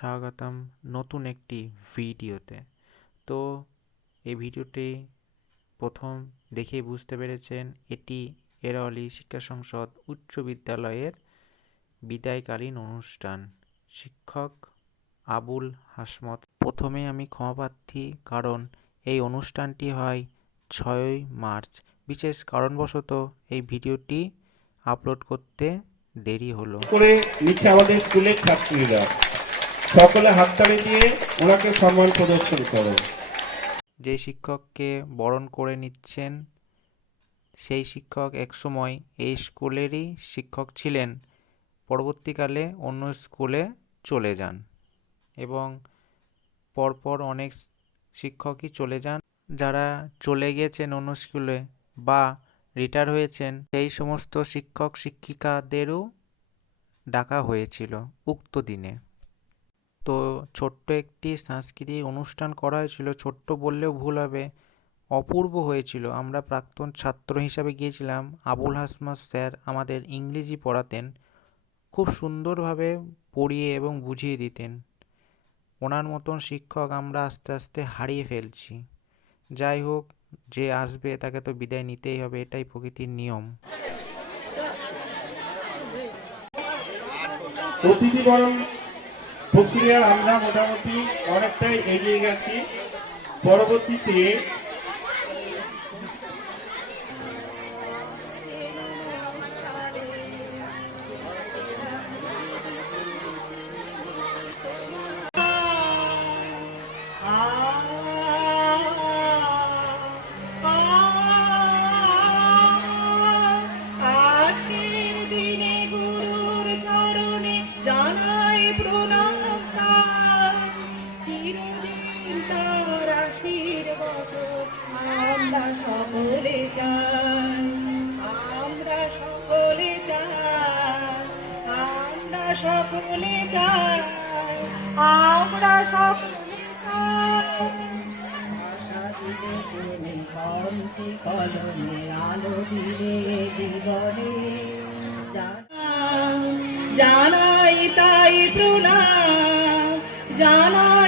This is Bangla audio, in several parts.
সুস্বাগতম নতুন একটি ভিডিওতে। তো এই ভিডিওটি প্রথম দেখেই বুঝতে পেরেছেন, এটি এরাওয়ালি শিক্ষা সংসদ উচ্চ বিদ্যালয়ের বিদায়কালীন অনুষ্ঠান। শিক্ষক আবুল হাসমত, প্রথমে আমি ক্ষমাপ্রার্থী কারণ এই অনুষ্ঠানটি হয় ছয়ই মার্চ। বিশেষ কারণবশত এই ভিডিওটি আপলোড করতে দেরি হলো। করে নিচ্ছে আমাদের স্কুলের ছাত্রীরা। সকলে হাততালি দিয়ে ওনাকে সম্মান প্রদর্শন করো। যে শিক্ষককে বরণ করে নিচ্ছেন, সেই শিক্ষক একসময় এই স্কুলেরই শিক্ষক ছিলেন, পরবর্তীকালে অন্য স্কুলে চলে যান এবং পরপর অনেক শিক্ষকই চলে যান। যারা চলে গিয়েছেন অন্য স্কুলে বা রিটায়ার হয়েছেন, সেই সমস্ত শিক্ষক শিক্ষিকাদেরও ডাকা হয়েছিল উক্ত দিনে। তো ছোট্ট একটি সাংস্কৃতিক অনুষ্ঠান করা হয়েছিল। ছোট্ট বললেও ভুল হবে। অপূর্ব হয়েছিল। আমরা প্রাক্তন ছাত্র হিসাবে গিয়েছিলাম। আবুল হাসমাস স্যার আমাদের ইংরেজি পড়াতেন। খুব সুন্দরভাবে পড়িয়ে এবং বুঝিয়ে দিতেন। ওনার মতন শিক্ষক আমরা আস্তে আস্তে হারিয়ে ফেলছি। যাই হোক, যে আসবে তাকে তো বিদায় নিতেই হবে। এটাই প্রকৃতির নিয়ম। বরণ প্রক্রিয়া আমরা মোটামুটি অনেকটাই এগিয়ে গেছি। পরবর্তীতে কলমে আলো দিলে জীবনে। জানা- জানাই তাই প্রণাম জানাই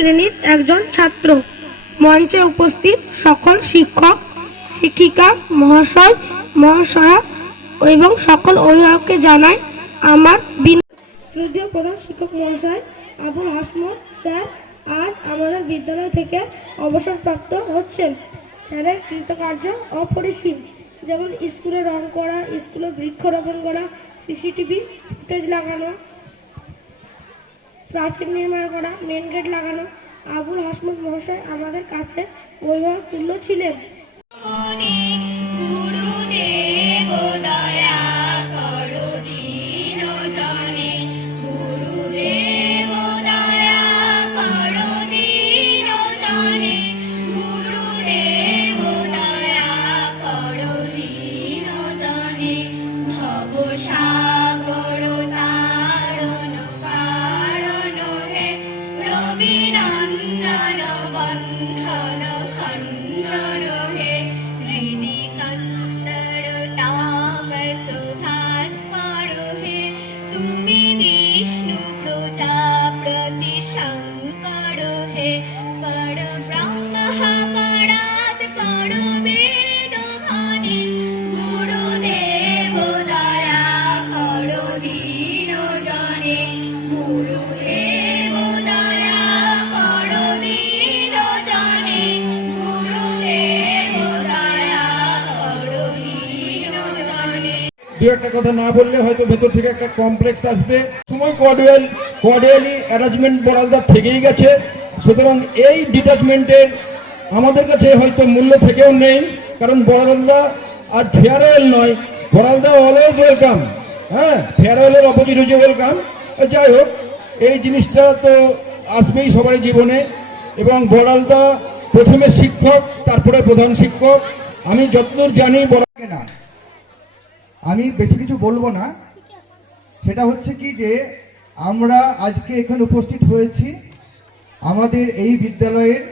শ্রেণির একজন ছাত্র। মঞ্চে উপস্থিত সকল শিক্ষক, শিক্ষিকা, মহাশয়, মহাশয়া এবং সকল অভিভাবককে জানাই আমার শ্রদ্ধেয় প্রধান শিক্ষক মহাশয় আবুল হাসমত স্যার আজ আমাদের বিদ্যালয় থেকে অবসরপ্রাপ্ত হচ্ছেন। স্যারের কৃতকার্য অপরিসীম। যেমন স্কুলে রং করা, স্কুলে বৃক্ষরোপণ করা, সিসিটিভি ফুটেজ লাগানো প্রাচীর নির্মাণ করা মেন গেট লাগানো আবুল হাসমত মহাশয় আমাদের কাছে অভিভাবক তুল্য ছিলেন। দু একটা কথা না বললে হয়তো ভেতর থেকে একটা কমপ্লেক্স আসবে। সময় কোয়াডুয়াল কোয়াডুয়ালি অ্যারেঞ্জমেন্ট বড়ালদার থেকেই গেছে। সুতরাং এই ডিটাচমেন্টের আমাদের কাছে হয়তো মূল্য থেকেও নেই, কারণ বড়ালদা আর ফেয়ারওয়েল নয় বড়ালদা অলওয়েজ ওয়েলকাম হ্যাঁ ফেয়ারওয়েলের অপোজিট হচ্ছে ওয়েলকাম যাই হোক, এই জিনিসটা তো আসবেই সবাই জীবনে। এবং বড়ালদা প্রথমে শিক্ষক, তারপরে প্রধান শিক্ষক। আমি যতদূর জানি বড় না। আমি বেশি কিছু বলব না। সেটা হচ্ছে কি যে, আমরা আজকে এখানে উপস্থিত হয়েছি আমাদের এই বিদ্যালয়ের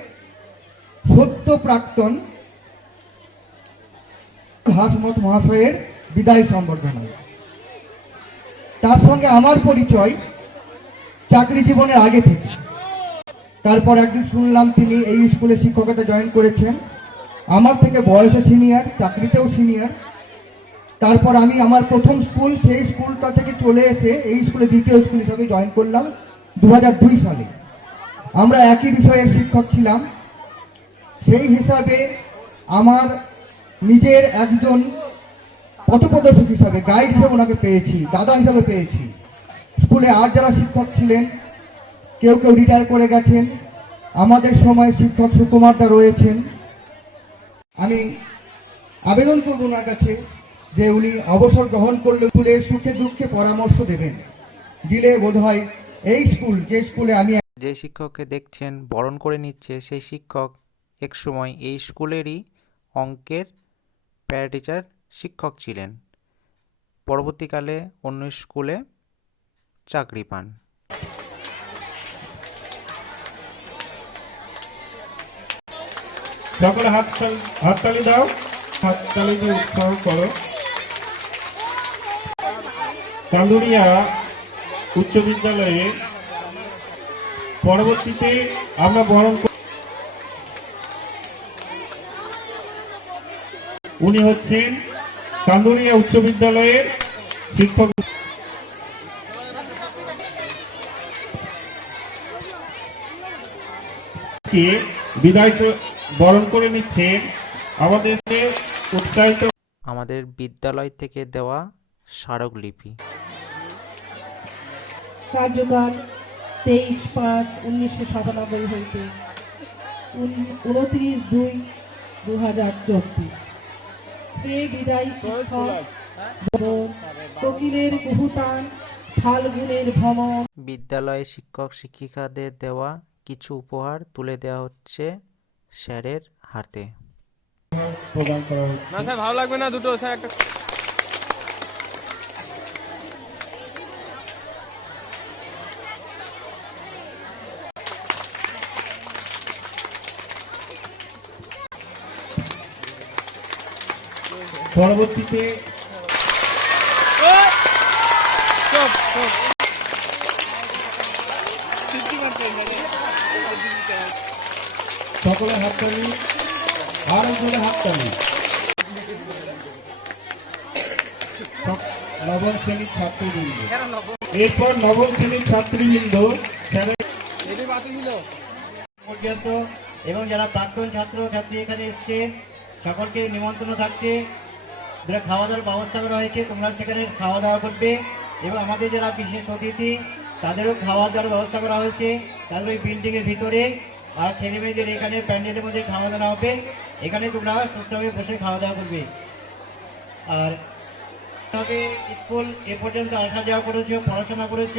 সত্য প্রাক্তন হাসমত মহাশয়ের বিদায় সম্বর্ধনা। তার সঙ্গে আমার পরিচয় চাকরি জীবনের আগে থেকে। তারপর একদিন শুনলাম তিনি এই স্কুলে শিক্ষকতা জয়েন করেছেন। আমার থেকে বয়সে সিনিয়র, চাকরিতেও সিনিয়র। তারপর আমি আমার প্রথম স্কুল, সেই স্কুলটা থেকে চলে এসে এই স্কুলে দ্বিতীয় স্কুল হিসাবে জয়েন করলাম দু হাজার দুই সালে। আমরা একই বিষয়ের শিক্ষক ছিলাম। সেই হিসাবে আমার নিজের একজন পথপ্রদর্শক হিসাবে গাইড হিসাবে ওনাকে পেয়েছি, দাদা হিসাবে পেয়েছি। স্কুলে আর যারা শিক্ষক ছিলেন, কেউ কেউ রিটায়ার করে গেছেন, আমাদের সময় শিক্ষক সুকুমারদা রয়েছেন। আমি আবেদন করব ওনার কাছে যে উনি অবসর গ্রহণ করলে স্কুলের সুখে দুঃখে পরামর্শ দেবেন। দিলে বোধহয় এই স্কুল, যে স্কুলে আমি যে শিক্ষককে দেখছেন, বরণ করে নিচ্ছে, সেই শিক্ষক এক সময় এই স্কুলেরই অঙ্কের প্যারা টিচার শিক্ষক ছিলেন। পরবর্তীকালে অন্য স্কুলে চাকরি পান। সকলে হাত হাততালি দাও। হাততালি দিয়ে উৎসাহ করো। উচ্চ বিদ্যালয়ে পরবর্তীতে আমরা বরণ উনি হচ্ছেন চান্দুরিয়া উচ্চ বিদ্যালয়ের শিক্ষক কে বিদায় বরণ করে নিচ্ছেন আমাদেরকে উৎসাহিত আমাদের বিদ্যালয় থেকে দেওয়া স্মারকলিপি। কার্যকাল তেইশ পাঁচ উনিশশো সাতানব্বই হইতে উনত্রিশ দুই দু হাজার চব্বিশ। হে বিদায় কোকিলের ফাল্গুনের ভ্রমণ। বিদ্যালয়ে শিক্ষক শিক্ষিকাদের দেওয়া কিছু উপহার তুলে দেওয়া হচ্ছে স্যারের হাতে। না স্যার ভালো লাগবে না দুটো স্যার একটা পরবর্তীতে সকলে হাততালি, আর একজনে হাততালি। নবম শ্রেণির ছাত্রবৃন্দ। এরপর নবম শ্রেণির ছাত্রবৃন্দ এবং যারা প্রাক্তন ছাত্র ছাত্রী এখানে এসছে, সকলকে নিমন্ত্রণ থাকছে। যারা খাওয়া দাওয়ার ব্যবস্থা করা হয়েছে, তোমরা সেখানে খাওয়া দাওয়া করবে। এবং আমাদের যারা বিশেষ অতিথি, তাদেরও খাওয়া দাওয়ার ব্যবস্থা করা হয়েছে। তাদের ওই বিল্ডিংয়ের ভিতরে আর ছেলে মেয়েদের এখানে প্যান্ডেলের মধ্যে খাওয়া দাওয়া হবে। এখানে তোমরা সুস্থভাবে বসে খাওয়া দাওয়া করবে। আর তবে স্কুল এ পর্যন্ত আসা যাওয়া করেছ, পড়াশোনা করেছ,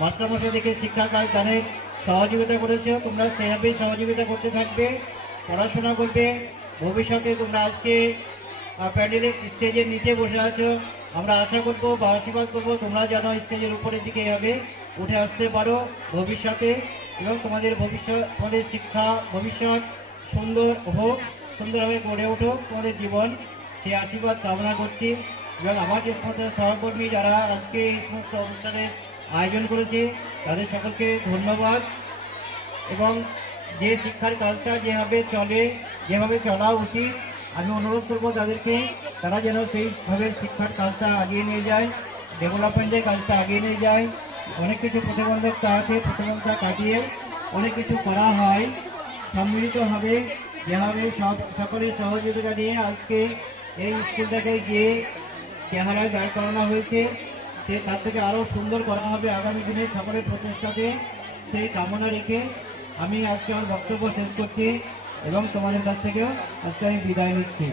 মাস্টারমশাই দেখে শিক্ষা কাজ জানের সহযোগিতা করেছ, তোমরা সেভাবেই সহযোগিতা করতে থাকবে, পড়াশোনা করবে। ভবিষ্যতে তোমরা আজকে প্যান্ডেলের স্টেজের নিচে বসে আছো। আমরা আশা করব বা আশীর্বাদ করব, তোমরা যেন স্টেজের উপরের দিকে এভাবে উঠে আসতে পারো ভবিষ্যতে এবং তোমাদের ভবিষ্যৎ, তোমাদের শিক্ষা, ভবিষ্যৎ সুন্দর হোক, সুন্দরভাবে গড়ে উঠুক তোমাদের জীবন। সেই আশীর্বাদ কামনা করছি এবং আমার যে সমস্ত সহকর্মী যারা আজকে এই সমস্ত অনুষ্ঠানের আয়োজন করেছে, তাদের সকলকে ধন্যবাদ। এবং যে শিক্ষার কাজটা যেভাবে চলে, যেভাবে চলা উচিত আমি অনুরোধ করব তাদেরকে, তারা যেন সেইভাবে শিক্ষার কাজটা আগিয়ে নিয়ে যায়, ডেভেলপমেন্টের কাজটা আগিয়ে নিয়ে যায়। অনেক কিছু প্রতিবন্ধকতা আছে প্রতিবন্ধকতা কাটিয়ে অনেক কিছু করা হয় সম্মিলিতভাবে যেভাবে সব সকলের সহযোগিতা নিয়ে আজকে এই স্কুলটাকে যে চেহারায় দাঁড় করানো হয়েছে, সে তার থেকে আরও সুন্দর করা হবে আগামী দিনে সকলের প্রচেষ্টাতে। সেই কামনা রেখে আমি আজকে আমার বক্তব্য শেষ করছি। এবং তোমাদের কাছ থেকেও আজকে আমি বিদায় নিচ্ছি।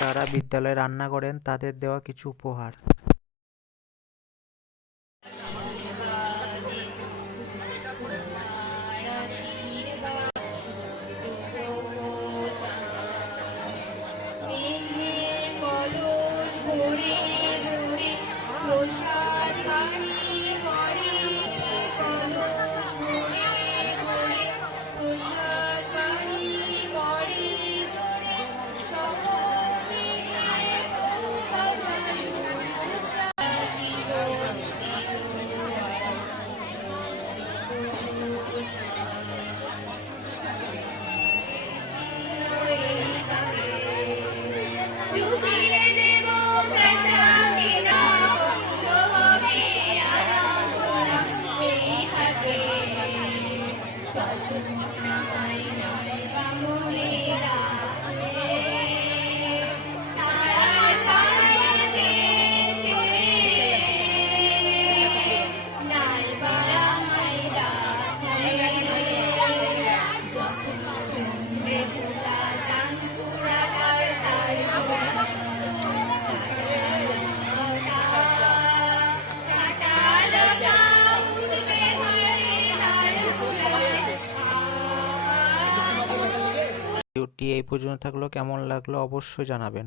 যারা বিদ্যালয়ে রান্না করেন, তাদের দেওয়া কিছু উপহার। পর্যন্ত থাকল কেমন লাগল অবশ্যই জানাবেন।